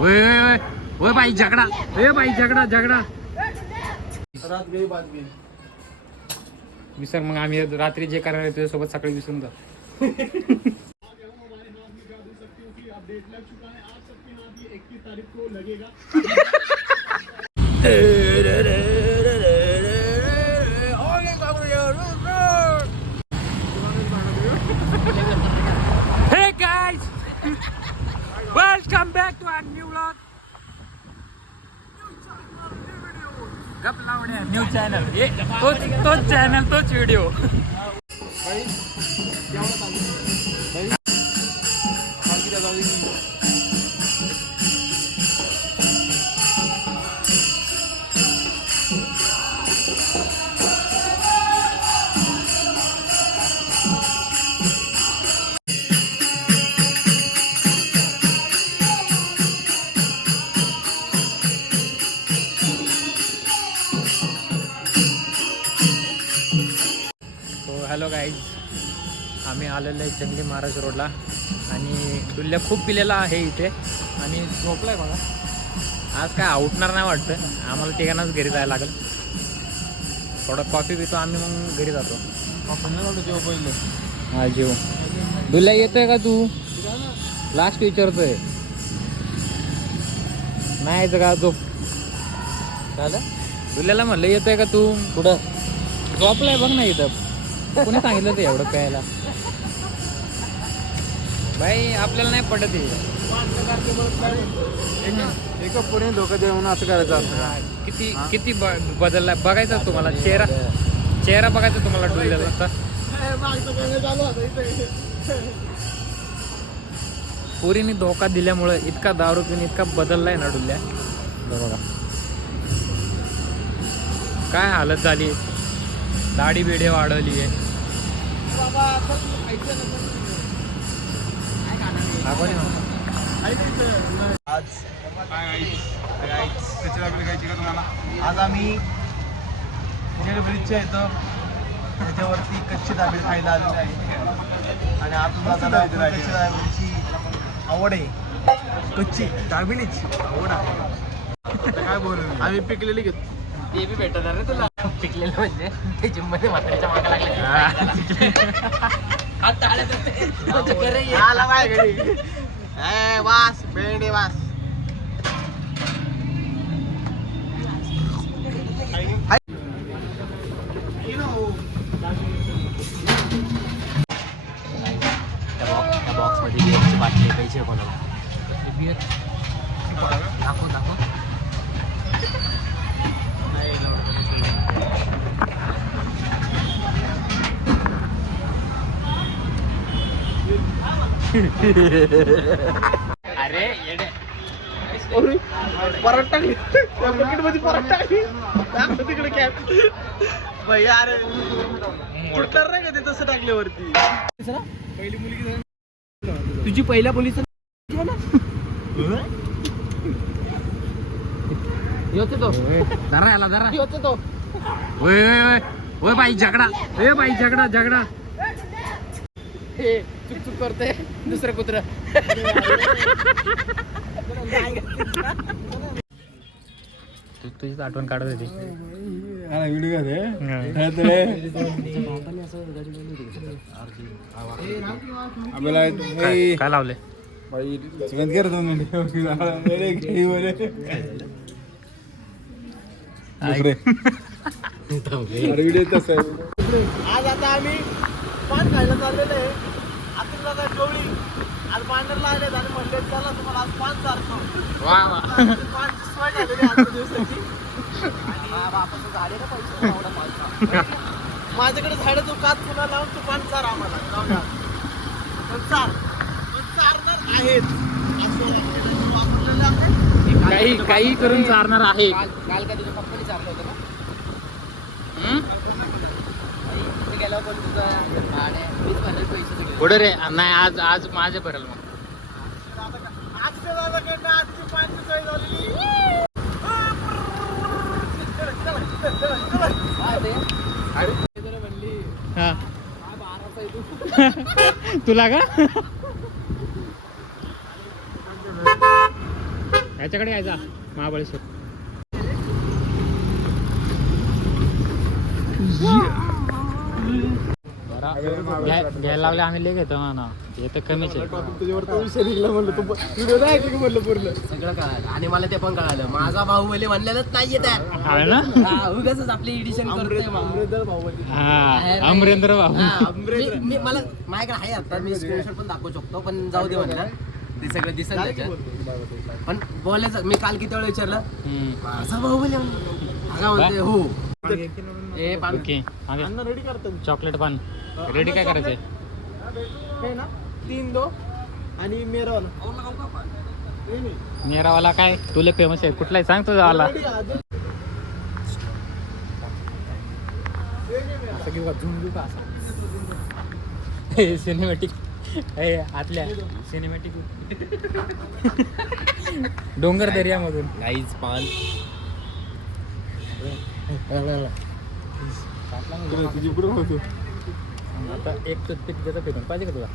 ओए ओए ओए भाई झगड़ा, ए भाई झगड़ा झगड़ा. रात गई बात गई. विसर मग आम्ही रात्री जे करणार आहे तुझ्यासोबत सकाळी विसरून जा. Hey guys, welcome back to our new vlog. New channel, तोच चॅनल, तोच व्हिडिओ. हॅलो गाईज, आम्ही आलेलो आहे जंगली महाराज रोडला आणि डुल्ल्या खूप पिलेला आहे इथे आणि झोपला आहे बघा. आज काय उठणार नाही वाटतं, आम्हाला तिघांनाच घरी जायला लागेल. थोडं कॉफी पितो आम्ही, मग घरी जातो. जेव पहिलं. हा जेव. डुल्ल्या येतोय का तू? लास्ट विचारतोय. नाही यायचं का? झोप. झालं डुल्ल्याला म्हणलं येतोय का तू? कुठं झोपलाय बघ ना इथं. कोणी सांगितलं ते एवढं प्यायला? बाई आपल्याला नाही पडत हे. एका पुणे धोका देऊन असं करायचं असतं. किती किती बदलला बघायचं तुम्हाला. चेहरा बघायचा तुम्हाला डुल्ल्याला आता. पोरीने धोका दिल्यामुळे इतका दारू पिऊन इतका बदललाय ना डुल्ल्या. बघा काय हालत झाली. दाढी बिडे वाढवली आहे. आज आम्ही पुणे ब्रिजच्या इथं त्याच्यावरती कच्ची दाबेली खायला आलेली आहे आणि आतून कच्ची दाबेलीची आवड आहे. कच्ची दाबेलीची आवड आहे. काय बोलू आम्ही पिकलेली घेतो. ते बी भेटणार रे तुला. पिकलेलं म्हणजे ते जिम्मध्ये म्हातारीच्या मागे लागले. आला बाय घरी. वास बेंडे वास. त्या बॉक्समध्ये बिअरची बाटली पाहिजे कोणाला. बिअर दाखव. अरे येडे परत टाकली पॉकेट मध्ये. परत टाकली तिकडे कॅप. भैया अरे फुटणार नाही का ते तसं टाकल्यावरती. पहिली मुलगी तुझी पहिल्या पोलीस तो जरा याला जरा तो. ओए ओए ओए भाई झगड़ा, ए भाई झगड़ा झगड़ा. हे चुक करते दुसरं कुत्र. तुझीच आठवण काढत होती. व्हिडिओ काय लावले? आज आता आम्ही पान खायला चाललेलो आहे. आतून दादा गवळी आज पांढरला आले आणि म्हणले चला तुम्हाला आज पान चारतो. पानची सोय झालेली आजच्या दिवसाची. आणि बापाचं झाडे ना पैसे एवढा पान. माझ्याकडे झाडे तू काच पुन्हा लावून तू पान चार आम्हाला. पण चारणार आहेत काही करून चारणार आहे. काल का तुझ्या पप्पाने चारलं होतं ना. गेल्यावर पण तुझं भाडे मीच भरले पैसे. पुढे रे नाही आज माझे भरेल मग. आजच्या दादाकडनं आजची पानची सोय झालेली. तुला का याच्याकडे यायचा महाबळेश्वर. घ्यायला लावले आम्ही लय घेतो ना, हे तर कमीच आहे. तुझ्यावर तो विषय निघला म्हणलं, तू व्हिडिओ नाही ऐकलं म्हणलं पूर्ण. सगळं कळालं आणि मला ते पण कळालं, माझा भाऊ मला म्हणलेलंच नाहीये त्यात. आहे ना? उगाच आपली एडिशन करतोय भाऊ. अमरेंद्र भाऊबंदी. हा अमरेंद्र बाबू. मला माझ्याकडे आहे आता, मी स्क्रीनशॉट पण दाखवू शकतो, पण जाऊ दे म्हणलं ते सगळं दिसत त्याच्यात. पण बोलायचं, मी काल किती वेळा विचारलं, माझा भाऊ बोले म्हणते हो. ए पान ओके अन्न रेडी करतो चॉकलेट पान रेडी. काय करायचंय? हे ना 3 2 आणि मेरवाला. नेरावाला काय तुला फेमस आहे कुठला आहे सांग तुझा वाला. असं घेऊ का झुंजू का असा सिनेमॅटिक आतल्या सिनेमॅटिक डोंगर दर्यामधून गाईज पान तुझी पुढे होतो. आता एक टूथपिक त्याचा फेकून पाहिजे का तुला?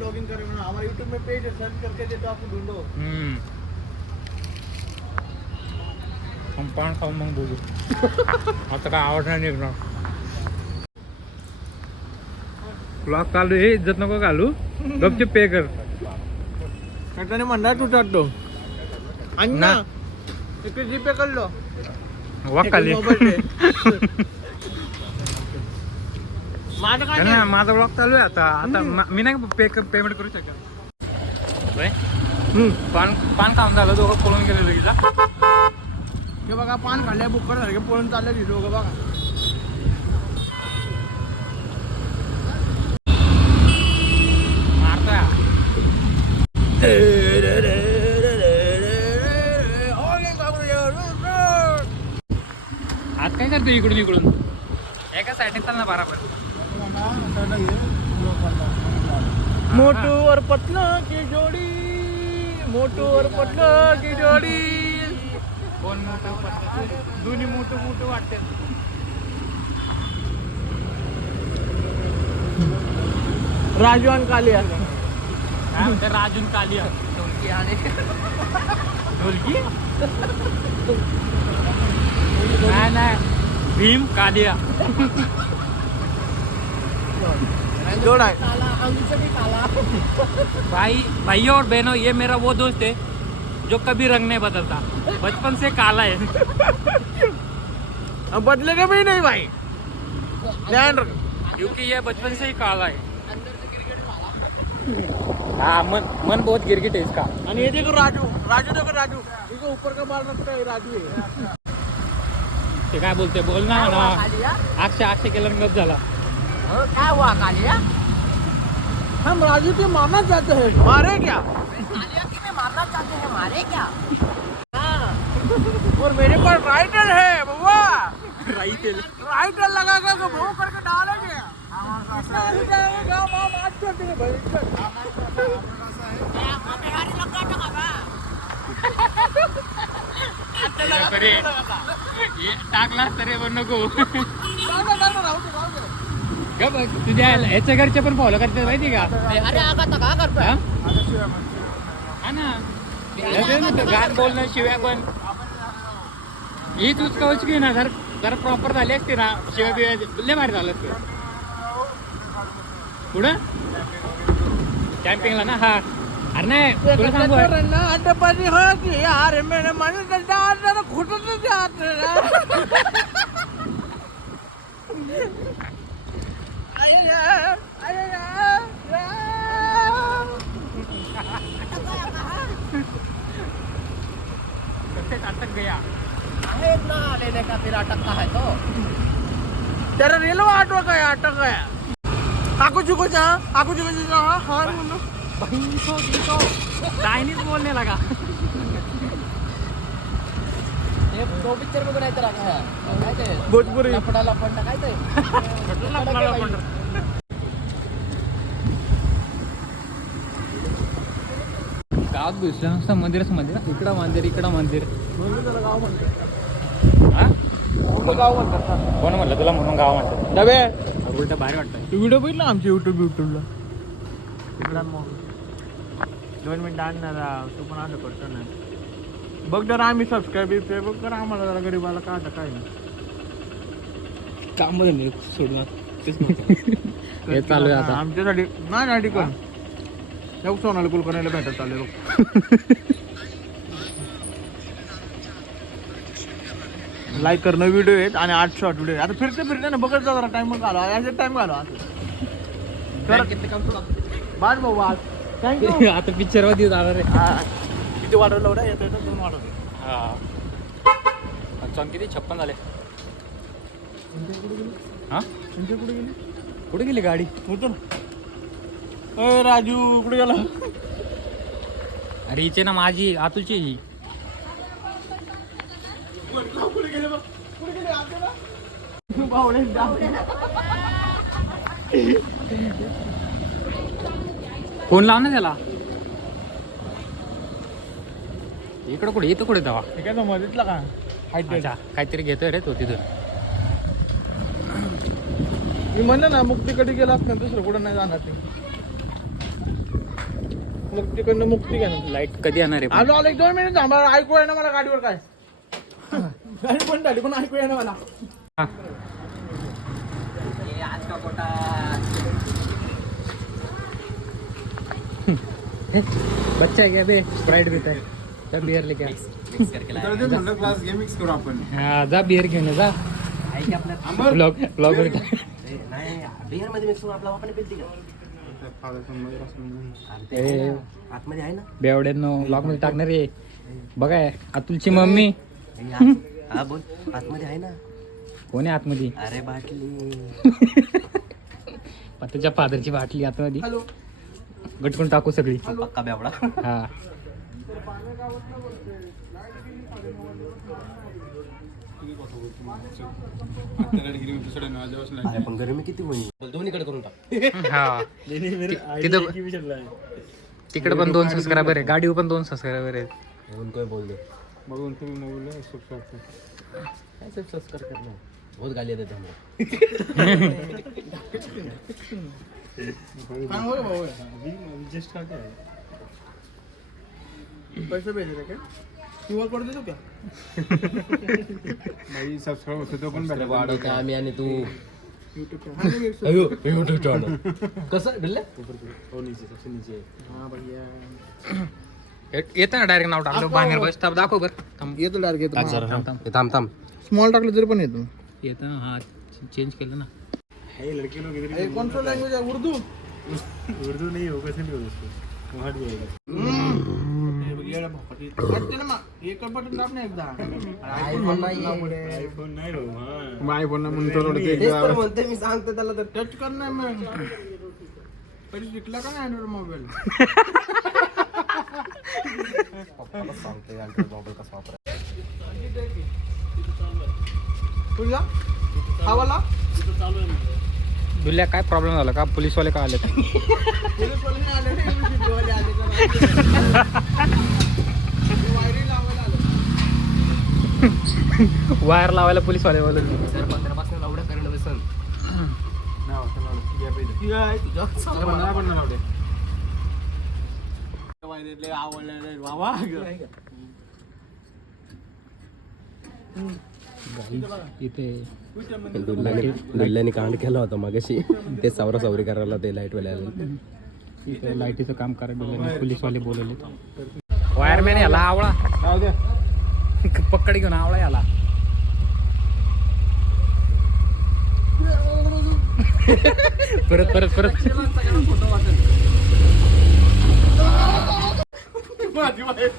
लॉगिन करें हमारे यूट्यूब में पेज है, सर्च करके देते आपको ढूंढो. हम पान खाऊ मग बघू. आता काय आवडणार निघणार. ब्लॉग चालू हे इज्जत नको घालू, गपचूप पे कर. कटाने म्हणणार तू टाकतो आणि ना इकडे जीपे कर लो. वाकाले माझं काय ना माझा ब्लॉग चालू आहे आता. आता मी नाही पेमेंट करू शकत. पान पान खाऊन झालं, दोघं पळून गेले लगेच. हे बघा पान खाल्ल्या बुक्कड सारखे पळून चालले ती दोघं बघा. मारतोय आज काय करतो इकडून इकडून एका साईडने चाल ना बराबर. मोटू और पतला की जोड़ी, मोटू और पतला की जोड़ी. कोण मोठं दोन्ही मोठं मोठं वाटते. राजू आणि कालिया. काय म्हणते राजून कालिया ढोलकी आणि ढोलकी नाही नाही भीम कालिया. जोड़ है. भाई और बहनों, ये मेरा वो दोस्त है जो कभी रंग नहीं बदलता, बचपन से काला है. अब बदलेगा भी नहीं भाई, ध्यान रख. क्योंकि ये बचपन से ही काला है. हाँ मन बहुत गिरगिट है इसका. आणि ये देखो राजू, राजू देखो राजू, इसको ऊपर का बाल रखता है राजू है. ते काय बोलते बोल ना ना. अक्षय केलं गप झाला. काय हुआ कालिया? हम राजू के मारना चाहते हैं. मारे क्या? कालिया की में मारना चाहते हैं, मारे क्या? और मेरे पास राइटर है बुआ. राईटेल राइटर लगा कर वो करके डालेंगे. इसका हो जाएगा हम आज कर देंगे भाई. टाकला तरी पण नको. राहू दे. गप तुझ्या याच्या घरचे पण फॉलो करतात माहिती का? अरे आगा तर का करतोय? हा ना गाण बोलणं शिव्या पण ही तूच कवच की ना. जर प्रॉपर झाली असते ना शिव्या बिव्या लय भारी झालं असतं. पुढं कॅम्पिंगला ना. हा अरे नाही तुला सांगू अड्डपाणी हो की यार मेरे मन जरा खुटत जात अटक गया आहे ना लेने का फिर अटक का है तो. तेरा रेलवे ऑटो का अटक गया. आकू चुको जा हाँ चायनीज बोलने लगा. हे दो पिक्चर बघून आहे तर आता काय ते भोजपुरी लपडाला पण काय ते गावात घुसलं नुसतं मंदिरच मंदिर. इकडं मंदिर इकडं मंदिर. त्याला गाव म्हणतात. हा गाव म्हणतात. कोण म्हणलं तुला म्हणून गाव म्हणतात? डबे उलट भारी वाटतं. व्हिडिओ बघितला आमच्या युट्यूबला. तिकडं मग 2 मिनिटं आणणार तू पण असं करतो ना बघ जरा आम्ही सबस्क्राईब बघ करा आम्हाला जरा गरीबाला का आता काय नाही काम बदल सोडून हे चालू आहे आता आमच्यासाठी नाही पण सोनाला कुलकर्णीला भेटत चालू बघ लाईक करणं व्हिडिओ आहेत आणि 8 शॉर्ट व्हिडिओ आता फिरते ना बघत जा जरा टाइम घालवा याचा टाइम घालवा असं कर बाज भाऊ बाज थँक्यू आता पिक्चर मध्ये जाणार आहे. किती वाढवलं एवढं येतं 2 वाढवलं हा चॉन किती 56 झाले हा तुमच्या कुठे गेली कुठे गेली गाडी होतो ना अय राजू कुठे गेला अरे हिचे ना माझी अतुलची ही कुठे गेले बघ कुठे गेले आमच्या बावळे फोन लाव ना त्याला इकडं कुठे इथं कुठे दवा हे काय समजतला का अच्छा काहीतरी घेतोय रे तो तिथून मी म्हणलं ना मुक्तीकडे गेला असतं दुसरं कुठं नाही जाणार ते मुक्तीकडनं मुक्ती घ्या लाईट कधी येणार आहे आलो 2 मिनिट थांबा ऐकू आहे ना मला गाडीवर काय गाडी पण झाली पण ऐकू आहे ना मला हा. आज का पोटा बच्चा है क्या बे स्प्राइट देता है जा बियर लेके आ मिक्स करके लाया क्लास गेम मिक्स करू आपण हा जा बियर घेऊन ये, जा आहे की आपल्या ब्लॉग वर नाही बिअर मध्ये मिक्स करून आपला आपण पिलती का ए, आतमध्ये आहे ना बेवड्यांनो ब्लॉग मध्ये टाकणार आहे बघा अतुलची मम्मी हा बोल आतमध्ये आहे ना कोण आहे आतमध्ये अरे बाटली पत्त्याच्या फादरची बाटली आतमध्ये हॅलो गटकून टाकू सगळी पक्का बेवडा हा अरे पण गरमी किती होईल दोन्हीकडे करून टाक हा तिथं तिकडे पण 2 सबस्क्रायबर आहे गाडीवर पण 2 सबस्क्रायबर आहेत बोल काय बोल दे बघून तुम्ही मोबाईल काय सबस्क्राइब करना बहुत गालियां देते हम पैसे भेजे थे क्या क्यूआर कोड दे दो क्या भाई सबस्क्राईब होतो तो पण भेटला वाढवते आम्ही आणि तू यूट्यूब पे अयो युट्यूब चॅनल कसं दिले हाँ भैया येतं ना डायरेक्ट नाव टाकलं बाहेर बस स्टॉप दाखव बरं ये तो डायरेक्ट येतो थांब थांब स्मॉल टाकलं तरी पण येतो येतं ना हा चेंज केलं ना हे लड़के लोग इधर ए, कौन सा लैंग्वेज है उर्दू उर्दू नहीं होगा कैसे नहीं होगा उसको वहाँ भी आएगा एक बटन दाबणे एकदा आयफोन नाही आईफोन नाही हो हाँ आयफोन म्हणतो तेच तर म्हणते मी सांगते त्याला तर टच कर ना मग पहिले शिकला का नाही अँड्रॉइड मोबाईल पप्पाला सांगते अँड्रॉइड मोबाईल कसा वापरायचा तुझा हा वाला दुल्या काय प्रॉब्लेम झाला का पोलीसवाले का आले पोलीसवाले नाही आले रे, MCC आले का वायरी लावायला आले वायर लावायला पोलीसवाले बोलत सर पंधरापासून एवढं करंट बसन ना होता ना या पहिले आहे तुझ्या मला पण ना आवडे वायरीले आवडले बाबा इथे दुल्ल्याने कांड केला होता मागाशी ते सावरा सावरी करायला ते लाईट वाले आले इथे लाईटीचं काम करायला पोलीसवाले बोलवले वायरमॅन याला आवळा जाऊ द्या पकड घेऊन आवळा याला परत परत परत माझी वायर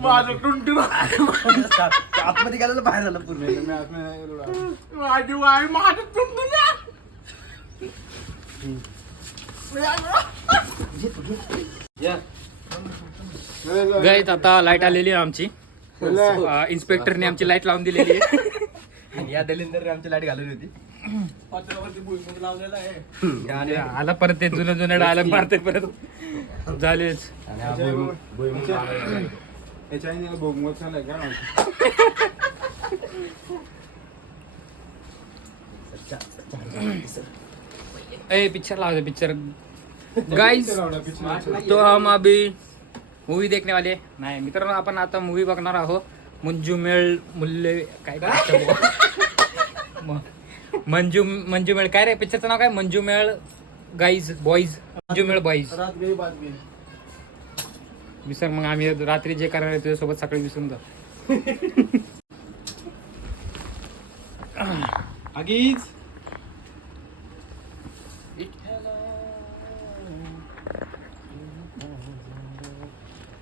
माझं टुंटू आतमध्ये गेलेलं बाहेर आलं पूर्ण मी आतमध्ये माझी वायर माझं टुंटू गाईत आता लाईट आलेली आहे आमची इन्स्पेक्टरने आमची लाईट लावून दिलेली आहे आणि या दलिंदरने आमची लाईट घालवली होती पत्रावरती भुईमुग लावलेला आहे आणि आला परत ते जुनं जुनं डायलॉग मारते परत झालेच आणि हा भुईमुग लावलेला आहे. याच्या भोगमत झालाय का सच्चा ए पिक्चर लावते पिक्चर गाइस तो हम अभी मूवी देखने वाले नाही मित्रांनो आपण आता मूवी बघणार आहोत मंजुमेळ मुल्ले काय मंजुमेळ काय रे पिक्चरचं नाव काय मंजुमेळ गाईज बॉईज मंजुमेळ बॉईज रात गई बात गई. विसर मग आम्ही रात्री जे करणार आहे तुझ्यासोबत सकाळी विसरून जा आगीच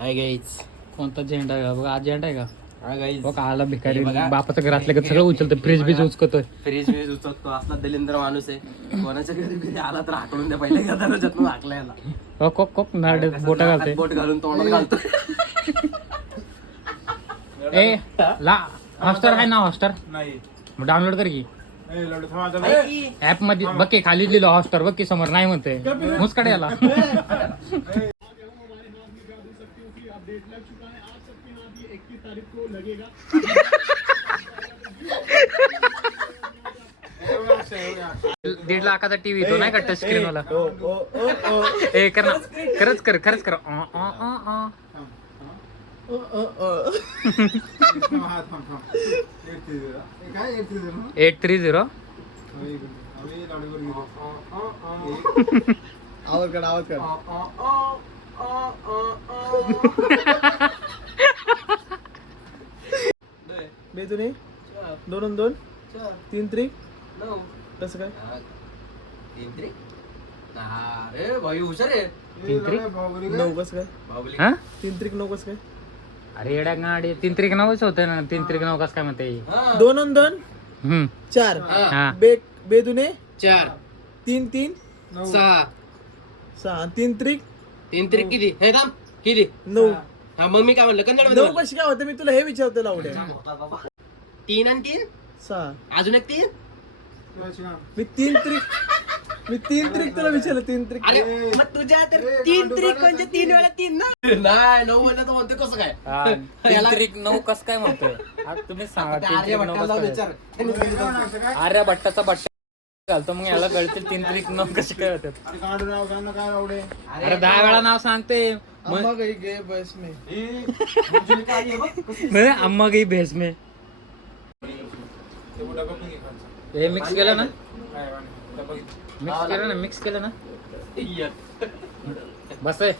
हाय गाईज. कोणता झेंडा आहे का बघा आज झेंडा आहे का हा गाईज. बघा आला भिकारी हे बघा. बापाचं घरातलं का सगळं उचलतं फ्रीज बीज उचकतोय फ्रीज वीज उचलतो असला दलिंद्र माणूस आहे. कोणाच्या घरी बिरी आला तर हाकलून द्या पहिल्या गदाराच्यातून हाकला याला. कोक कोक नारळ बोटा घालते बोट घालून तोंडात घालतो. ए ला हॉस्टर आहे ना हॉस्टर नाही मग डाउनलोड कर की ए, लवडं थांब आता. हाय की? ऍप मध्ये बघ की खाली लिहिलं हॉस्टर बघ की समोर नाही म्हणते मुसकडे याला दीड लाखाचा टीव्ही तो नाही का टच स्क्रीन वाला ओ, ओ, ओ, ओ. ए कर ना खरंच कर खरंच कर ओ, ओ, ओ. हा, थांब. 830 आवाज काढ आवाज काढ. बेजुने 2 आणि 2 3 त्रिक नऊ. कसं काय हा. तीन त्रिक. अरे भाई हुशार आहे. 9 कसं काय बाहुबली. हा 3 त्रिक 9 कसं काय अरे येड्या गाडी 3 त्रिक 9च होतं ना 3 त्रिक 9 कसं काय म्हणते हा. 2 आणि 2 4 हा. हा बेदुने 4 3 3 6 6 3 त्रिक 3 त्रिक किती हे थांब किती 9 हा मग मी काय म्हणलं कन्नड 9 मध्ये कशी काय होते मी तुला हे विचारतो लावडे 3 आणि 3 6 अजून एक 3. मी 3 त्रिक तुला विचारलं 3 त्रिक अरे मग तुझ्या तर 3 त्रिक म्हणजे 3 वेळा 3 ना नाही 9 म्हणलं तर म्हणते कसं काय 3 त्रिक 9 कसं काय म्हणतोय आज तुम्ही सांगा त्या 3 त्रिक 9 आर्यभट्टाला जाऊन कसं काय? विचार. त्यांनी सांगितलं. आर्या भट्टाचा बट्टा घालतो मग याला कळतील 3 त्रिक 9 कसे काय होतात काय आवडे अरे 10 वेळा नाव सांगते अम्मा गई गे बस में म्हणजे अम्मा गई भेस में हे मिक्स केलं ना मिक्स केलं ना बस आहे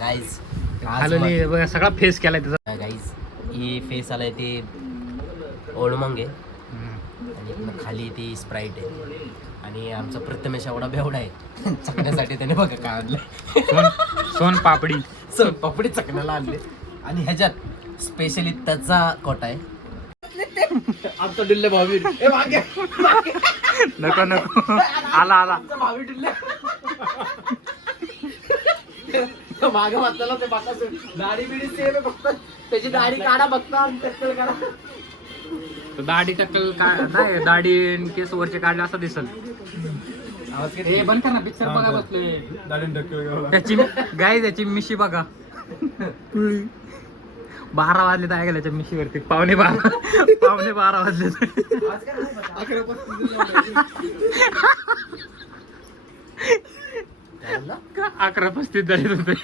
गाईज खाली बघा सगळा फेस केलाय त्याचा गाईज ही फेस आलाय ते ओळमंग आहे आणि इकडं खाली ती स्प्राईट आहे आणि आमचा प्रथमेश एवढा बेवडा आहे चकण्यासाठी त्याने बघा काय आणलं सोन पापडी चल पपडी चकण्याला आणले आणि ह्याच्यात स्पेशली त्याचा कोटा आहे आमचा डिल्ले भावी नको नको आला भावी डिल्ले मागे वाचलेला ते बाका दाढी बिडी सेम आहे फक्त त्याची दाढी काढा बघता आणि टक्कल करा दाढी टक्कल नाही दाढी आणि केस वरचे काढले असं दिसल हे बंद कर ना पिक्चर बघा बसले त्याची गाय त्याची मिशी बघा 12 वाजले तर ऐकायला त्याच्या मिशीवरती 12:15 वाजले 11:35 झाले होते